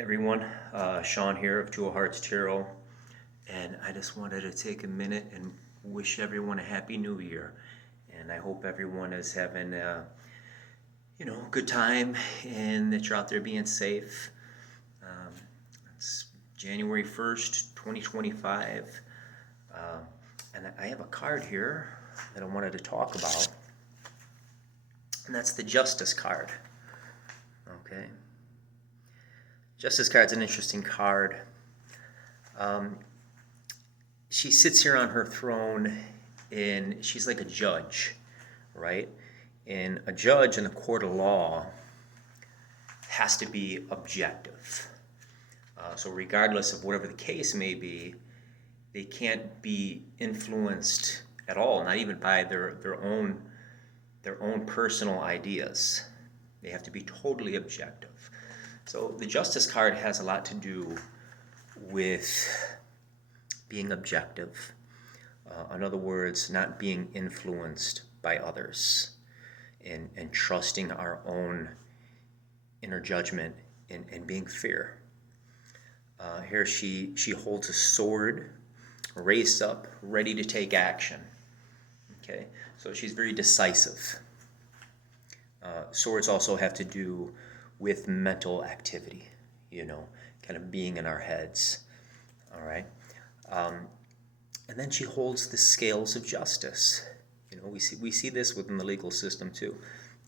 Everyone, Sean here of Jewel Hearts Tarot, and I just wanted to take a minute and wish everyone a happy new year. And I hope everyone is having a good time and that you're out there being safe. It's January 1st, 2025, and I have a card here that I wanted to talk about, and that's the Justice card. Okay. Justice card's an interesting card. She sits here on her throne, and she's like a judge, right? And a judge in a court of law has to be objective. So regardless of whatever the case may be, they can't be influenced at all, not even by their own personal ideas. They have to be totally objective. So the Justice card has a lot to do with being objective. In other words, not being influenced by others and trusting our own inner judgment and being fair. Here she holds a sword raised up, ready to take action. Okay, so she's very decisive. Swords also have to do with mental activity, kind of being in our heads, all right? And then she holds the scales of justice. We see this within the legal system too.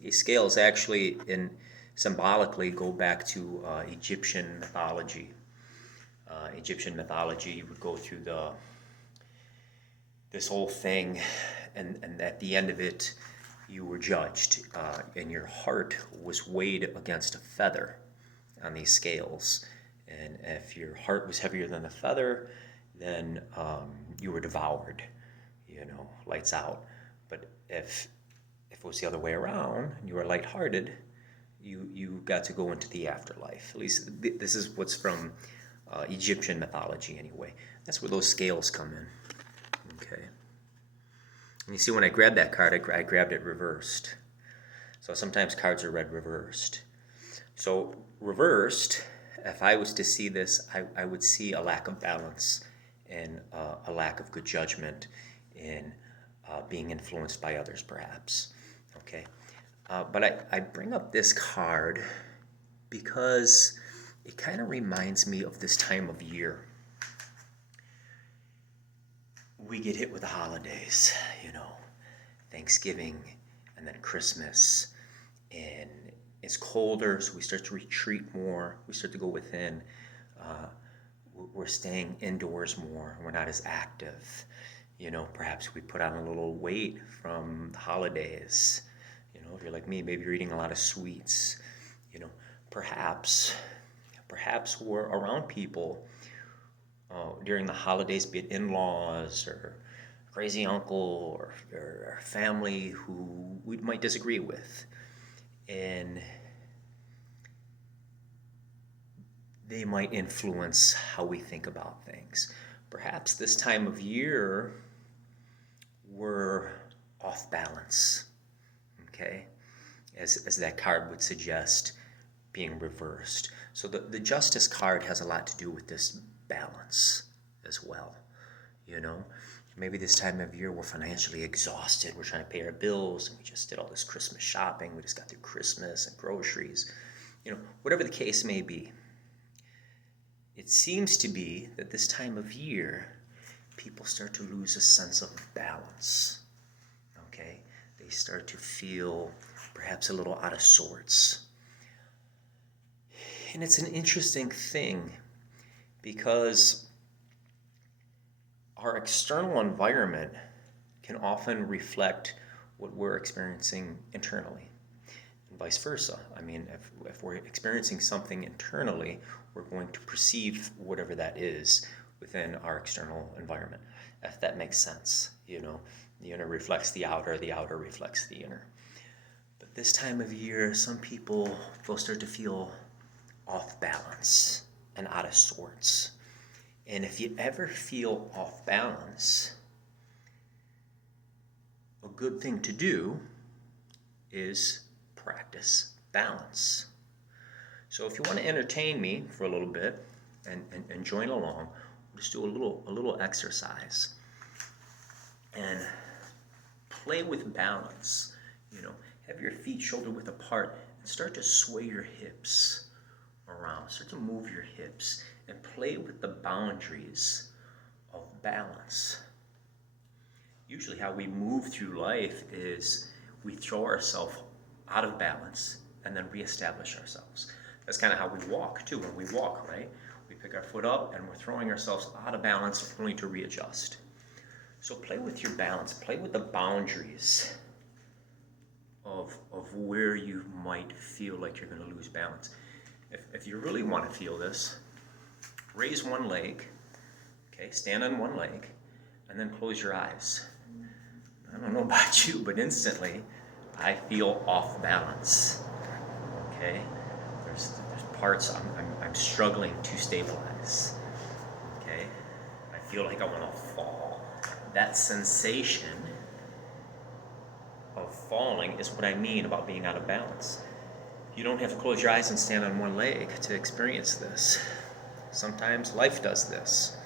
These scales actually symbolically go back to Egyptian mythology. Egyptian mythology would go through this whole thing, and at the end of it, you were judged, and your heart was weighed against a feather on these scales. And if your heart was heavier than the feather, then you were devoured, lights out. But if it was the other way around, and you were lighthearted, you got to go into the afterlife. At least this is what's from Egyptian mythology anyway. That's where those scales come in. Okay. And you see, when I grabbed that card, I grabbed it reversed. So sometimes cards are read reversed. So reversed, if I was to see this, I would see a lack of balance and a lack of good judgment in being influenced by others, perhaps. Okay. But I bring up this card because it kind of reminds me of this time of year. We get hit with the holidays, Thanksgiving and then Christmas, and it's colder, so we start to retreat more. We start to go within. We're staying indoors more. We're not as active. Perhaps we put on a little weight from the holidays. If you're like me, maybe you're eating a lot of sweets. Perhaps we're around people during the holidays, be it in-laws or crazy uncle or family who we might disagree with. And they might influence how we think about things. Perhaps this time of year, we're off balance, okay? As that card would suggest, being reversed. So the Justice card has a lot to do with this balance as well, Maybe this time of year we're financially exhausted. We're trying to pay our bills, and we just did all this Christmas shopping. We just got through Christmas and groceries. Whatever the case may be. It seems to be that this time of year, people start to lose a sense of balance, okay? They start to feel perhaps a little out of sorts. And it's an interesting thing because our external environment can often reflect what we're experiencing internally, and vice versa. If we're experiencing something internally, we're going to perceive whatever that is within our external environment, if that makes sense. The inner reflects the outer reflects the inner. But this time of year, some people will start to feel off balance and out of sorts. And if you ever feel off balance, a good thing to do is practice balance. So if you want to entertain me for a little bit and join along, we'll just do a little exercise and play with balance. Have your feet shoulder width apart and start to sway your hips around. Start to move your hips and play with the boundaries of balance. Usually how we move through life is we throw ourselves out of balance and then reestablish ourselves. That's kind of how we walk too. When we walk, right? We pick our foot up and we're throwing ourselves out of balance only to readjust. So play with your balance. Play with the boundaries of where you might feel like you're going to lose balance. If you really want to feel this, raise one leg, okay? Stand on one leg, and then close your eyes. I don't know about you, but instantly I feel off balance, okay? There's parts I'm struggling to stabilize, okay? I feel like I want to fall. That sensation of falling is what I mean about being out of balance. You don't have to close your eyes and stand on one leg to experience this. Sometimes life does this,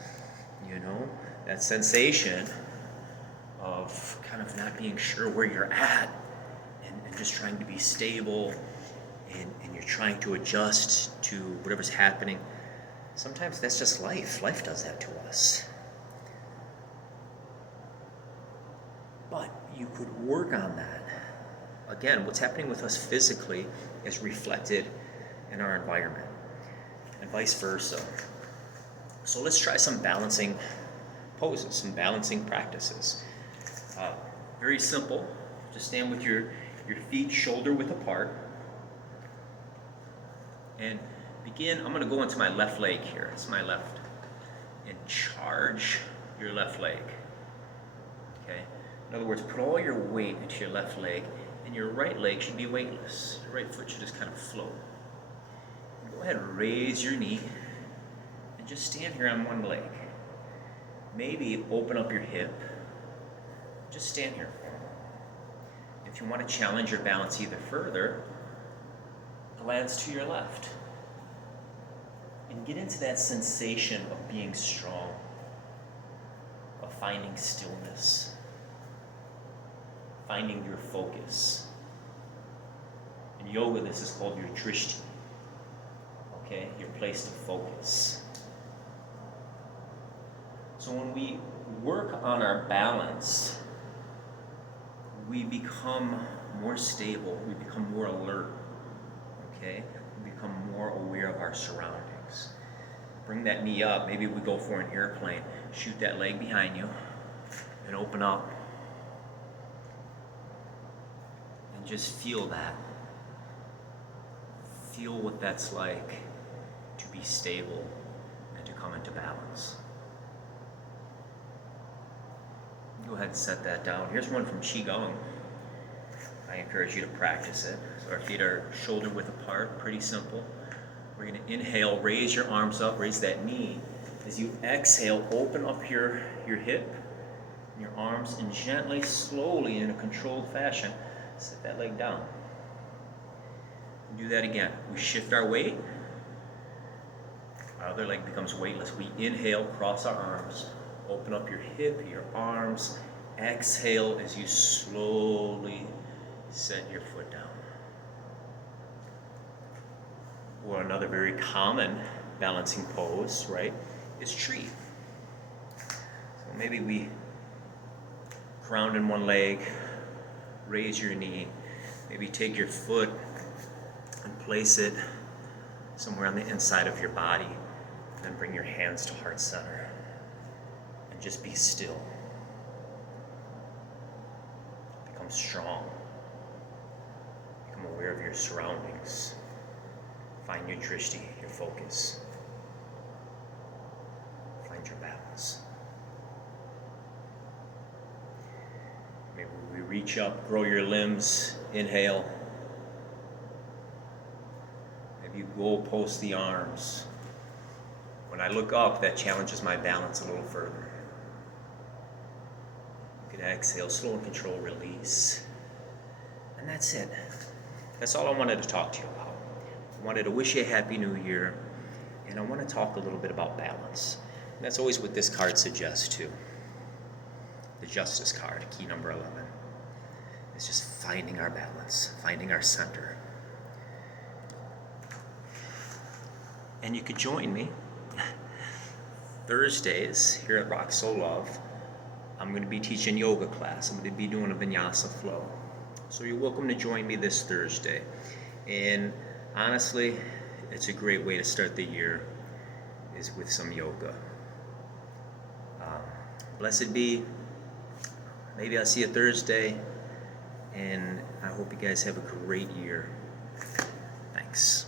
that sensation of kind of not being sure where you're at and just trying to be stable and you're trying to adjust to whatever's happening. Sometimes that's just life. Life does that to us. But you could work on that. Again, what's happening with us physically is reflected in our environment, and vice versa. So let's try some balancing poses, some balancing practices. Very simple. Just stand with your feet shoulder width apart. And begin, I'm going to go into my left leg here. It's my left. And charge your left leg. Okay? In other words, put all your weight into your left leg, and your right leg should be weightless. Your right foot should just kind of float. Go ahead and raise your knee, and just stand here on one leg. Maybe open up your hip. Just stand here. If you want to challenge your balance even further, glance to your left. And get into that sensation of being strong, of finding stillness, finding your focus. In yoga, this is called your drishti, okay? Your place to focus. So when we work on our balance, we become more stable, we become more alert, okay? We become more aware of our surroundings. Bring that knee up, maybe we go for an airplane. Shoot that leg behind you and open up. And just feel that. Feel what that's like to be stable and to come into balance. Go ahead and set that down. Here's one from Qigong. I encourage you to practice it. So our feet are shoulder width apart, pretty simple. We're going to inhale, raise your arms up, raise that knee. As you exhale, open up your hip, your arms, and gently, slowly, in a controlled fashion, set that leg down. Do that again. We shift our weight. Our other leg becomes weightless. We inhale, cross our arms, open up your hip, your arms. Exhale as you slowly set your foot down. Or another very common balancing pose, right, is tree. So maybe we ground in one leg, raise your knee, maybe take your foot and place it somewhere on the inside of your body, and then bring your hands to heart center and just be still. Become strong. Become aware of your surroundings. Find your drishti, your focus. Find your balance. Maybe we reach up, grow your limbs, inhale. Maybe you go post the arms. When I look up, that challenges my balance a little further. You can exhale, slow and control, release. And that's it. That's all I wanted to talk to you about. wanted to wish you a Happy New Year, and I want to talk a little bit about balance. And that's always what this card suggests too. The Justice card, key number 11. It's just finding our balance, finding our center. And you could join me Thursdays here at Rock Soul Love. I'm going to be teaching yoga class. I'm going to be doing a vinyasa flow. So you're welcome to join me this Thursday. And honestly, it's a great way to start the year is with some yoga. Blessed be. Maybe I'll see you Thursday. And I hope you guys have a great year. Thanks.